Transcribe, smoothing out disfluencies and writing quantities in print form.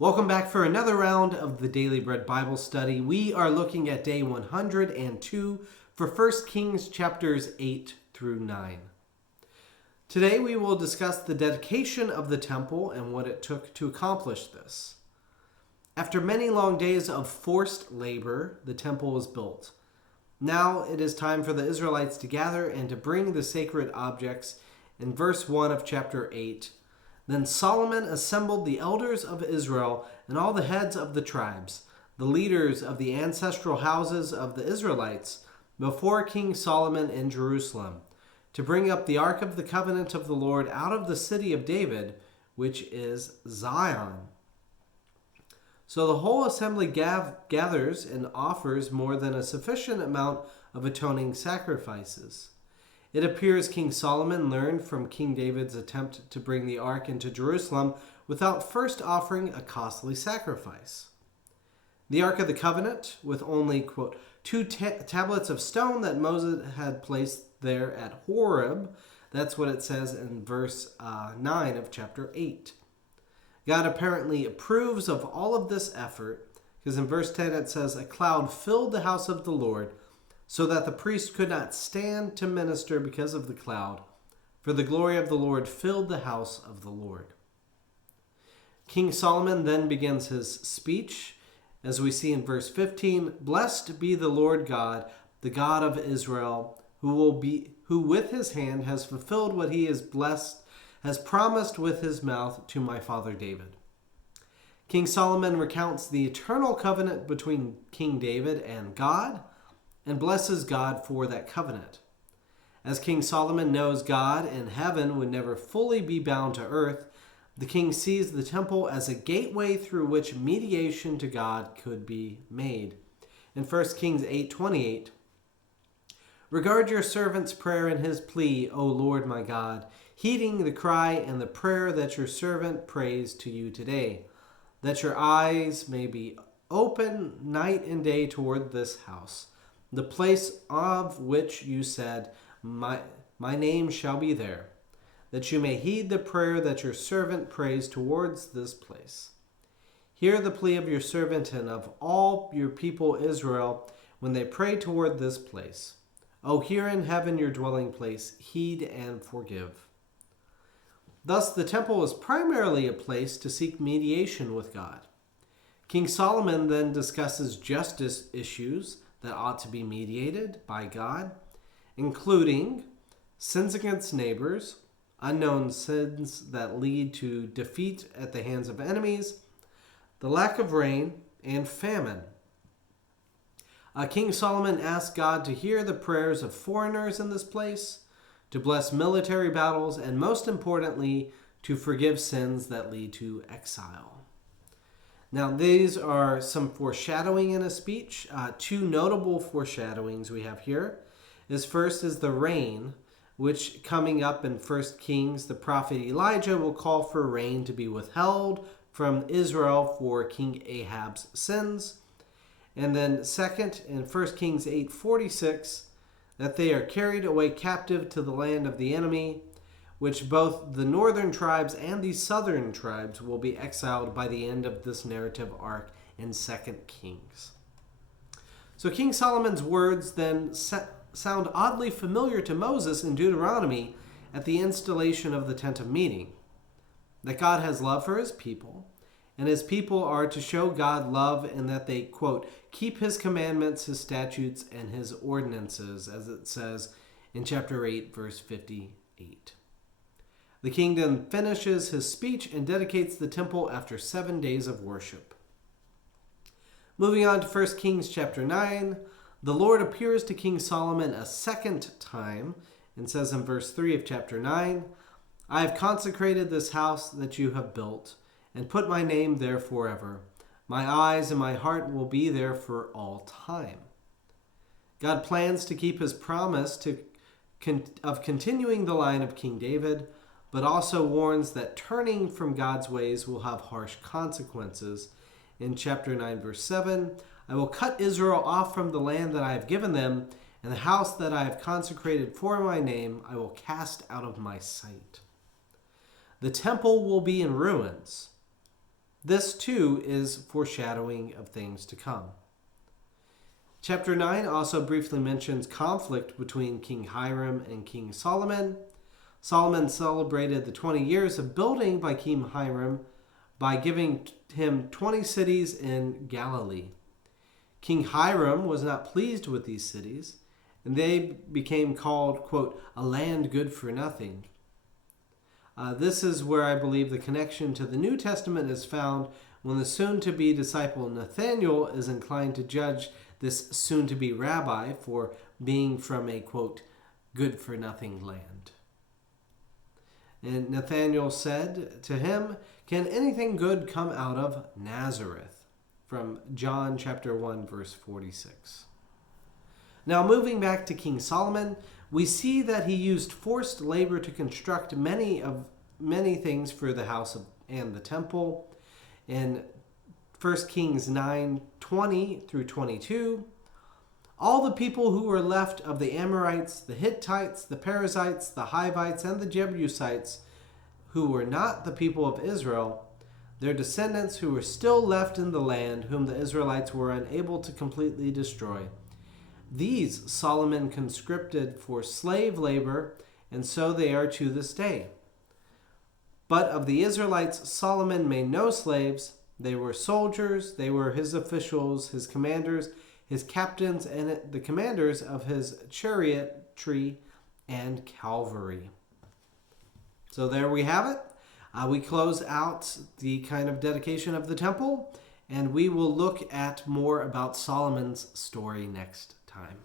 Welcome back for another round of the Daily Bread Bible Study. We are looking at day 102 for 1 Kings chapters 8 through 9. Today we will discuss the dedication of the temple and what it took to accomplish this. After many long days of forced labor, the temple was built. Now it is time for the Israelites to gather and to bring the sacred objects. In verse 1 of chapter 8, Then Solomon assembled the elders of Israel and all the heads of the tribes, the leaders of the ancestral houses of the Israelites, before King Solomon in Jerusalem, to bring up the ark of the covenant of the Lord out of the city of David, which is Zion. So the whole assembly gathers and offers more than a sufficient amount of atoning sacrifices. It appears King Solomon learned from King David's attempt to bring the ark into Jerusalem without first offering a costly sacrifice. The Ark of the Covenant, with only, quote, two tablets of stone that Moses had placed there at Horeb, that's what it says in verse 9 of chapter 8. God apparently approves of all of this effort, because in verse 10 it says, A cloud filled the house of the Lord, so that the priest could not stand to minister because of the cloud, for the glory of the Lord filled the house of the Lord. King Solomon then begins his speech, as we see in verse 15, Blessed be the Lord God, the God of Israel, who with his hand has fulfilled what he has promised with his mouth to my father David. King Solomon recounts the eternal covenant between King David and God, and blesses God for that covenant. As King Solomon knows God in heaven would never fully be bound to earth, the king sees the temple as a gateway through which mediation to God could be made. In 1 Kings 8:28, Regard your servant's prayer and his plea, O Lord my God, heeding the cry and the prayer that your servant prays to you today, that your eyes may be open night and day toward this house, the place of which you said, my name shall be there, that you may heed the prayer that your servant prays towards this place. Hear the plea of your servant and of all your people Israel when they pray toward this place. O hear in heaven your dwelling place, heed and forgive. Thus the temple was primarily a place to seek mediation with God. King Solomon then discusses justice issues that ought to be mediated by God, including sins against neighbors, unknown sins that lead to defeat at the hands of enemies, the lack of rain, and famine. King Solomon asked God to hear the prayers of foreigners in this place, to bless military battles, and most importantly, to forgive sins that lead to exile. Now, these are some foreshadowing in a speech. Two notable foreshadowings we have here. First is the rain, which coming up in 1 Kings, the prophet Elijah will call for rain to be withheld from Israel for King Ahab's sins. And then second, in 1 Kings 8:46, that they are carried away captive to the land of the enemy, which both the northern tribes and the southern tribes will be exiled by the end of this narrative arc in 2 Kings. So King Solomon's words then sound oddly familiar to Moses in Deuteronomy at the installation of the tent of meeting, that God has love for his people, and his people are to show God love in that they, quote, keep his commandments, his statutes, and his ordinances, as it says in chapter 8, verse 58. The king then finishes his speech and dedicates the temple after 7 days of worship. Moving on to 1 Kings chapter 9, the Lord appears to King Solomon a second time and says in verse 3 of chapter 9, I have consecrated this house that you have built and put my name there forever. My eyes and my heart will be there for all time. God plans to keep his promise of continuing the line of King David, but also warns that turning from God's ways will have harsh consequences. In chapter 9, verse 7, I will cut Israel off from the land that I have given them, and the house that I have consecrated for my name I will cast out of my sight. The temple will be in ruins. This too is foreshadowing of things to come. Chapter 9 also briefly mentions conflict between King Hiram and King Solomon. Solomon celebrated the 20 years of building by King Hiram by giving him 20 cities in Galilee. King Hiram was not pleased with these cities, and they became called, quote, a land good for nothing. This is where I believe the connection to the New Testament is found when the soon-to-be disciple Nathanael is inclined to judge this soon-to-be rabbi for being from a, quote, good-for-nothing land. And Nathanael said to him, can anything good come out of Nazareth? From John chapter 1, verse 46. Now, moving back to King Solomon, we see that he used forced labor to construct many things for the house and the temple. In 1 Kings 9:20 through 22, all the people who were left of the Amorites, the Hittites, the Perizzites, the Hivites, and the Jebusites, who were not the people of Israel, their descendants who were still left in the land, whom the Israelites were unable to completely destroy. These Solomon conscripted for slave labor, and so they are to this day. But of the Israelites, Solomon made no slaves. They were soldiers, they were his officials, his commanders, his captains, and the commanders of his chariotry and cavalry. So there we have it. We close out the kind of dedication of the temple, and we will look at more about Solomon's story next time.